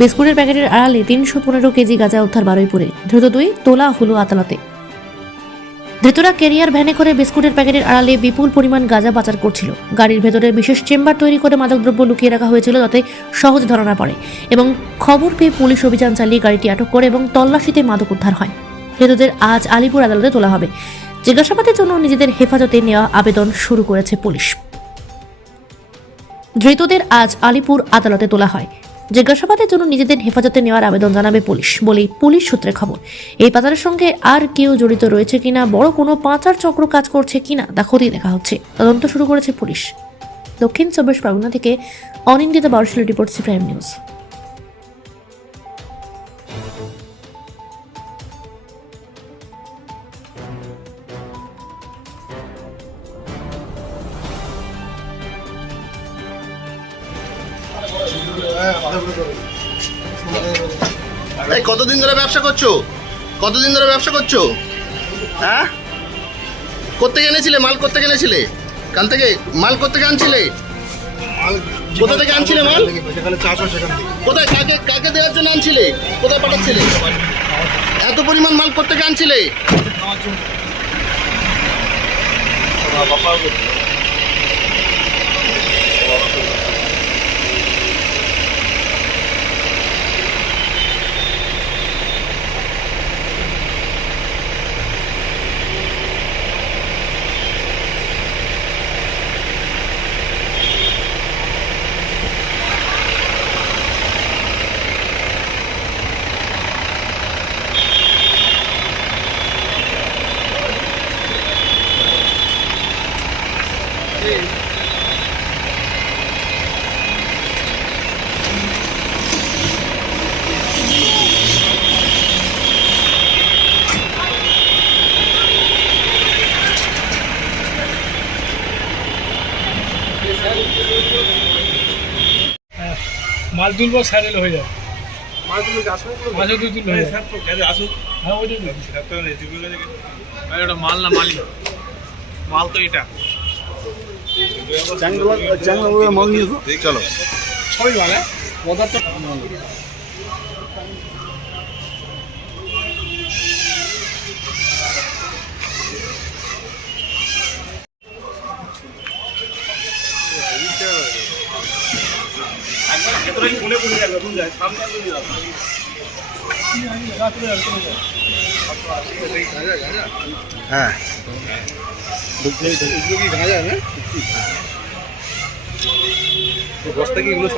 বিস্কুটের প্যাকেটের আড়ালে তিনশো পনেরো কেজি গাঁজা উদ্ধার বারুইপুরে। ধৃত দুই, তোলা হলো আদালতে। ধৃতরা কেরিয়ার ভ্যানে করে বিস্কুটের প্যাকেটের আড়ালে বিপুল পরিমাণ গাঁজা পাচার করছিল। গাড়ির ভেতরে বিশেষ চেম্বার তৈরি করে মাদকদ্রব্য লুকিয়ে রাখা হয়েছিল যাতে সহজ ধারণা পড়ে এবং খবর পেয়ে পুলিশ অভিযান চালিয়ে গাড়িটি আটক করে এবং তল্লাশিতে মাদক উদ্ধার হয়। ধৃতদের আজ আলিপুর আদালতে তোলা হবে। জিজ্ঞাসাবাদের জন্য নিজেদের হেফাজতে নেওয়া আবেদন শুরু করেছে পুলিশ। ধৃতদের আজ আলিপুর আদালতে তোলা হয়। জিজ্ঞাসাবাদের জন্য নিজেদের হেফাজতে নেওয়ার আবেদন জানাবে পুলিশ, বলেই পুলিশ সূত্রে খবর। এই পাচারের সঙ্গে আর কেউ জড়িত রয়েছে কিনা, বড় কোনো পাচার চক্র কাজ করছে কিনা, তা খতিয়ে দেখা হচ্ছে। তদন্ত শুরু করেছে পুলিশ। দক্ষিণ চব্বিশ পরগনা থেকে Anindit Barshali report prime news. এই কতদিন ধরে ব্যবসা করছ? কতদিন ধরে ব্যবসা করছ? হ্যাঁ? কোথেকে এনেছিলে? মাল কোথেকে এনেছিলে? কাল থেকে মাল কোথেকে আনছিলে? কোথা থেকে আনছিলে মাল? কোথায় কাকে কাকে দেওয়ার জন্য আনছিলে? কোথায় পাঠাচ্ছিলে? এত পরিমাণ মাল কোথেকে আনছিলে? মাল তুলবো স্যারেল হয়ে যাবে। চাষ হয় হয়ে যাবে। হ্যাঁ ওটা মাল না মালি? মাল তো এটা। চ্যাংলা চ্যাংলা মাল নিয়েছো চলো। সবই ভালো হ্যাঁ? পদার্থ হ্যাঁ এগুলো কি গাঁজা না বস্তা কি এগুলো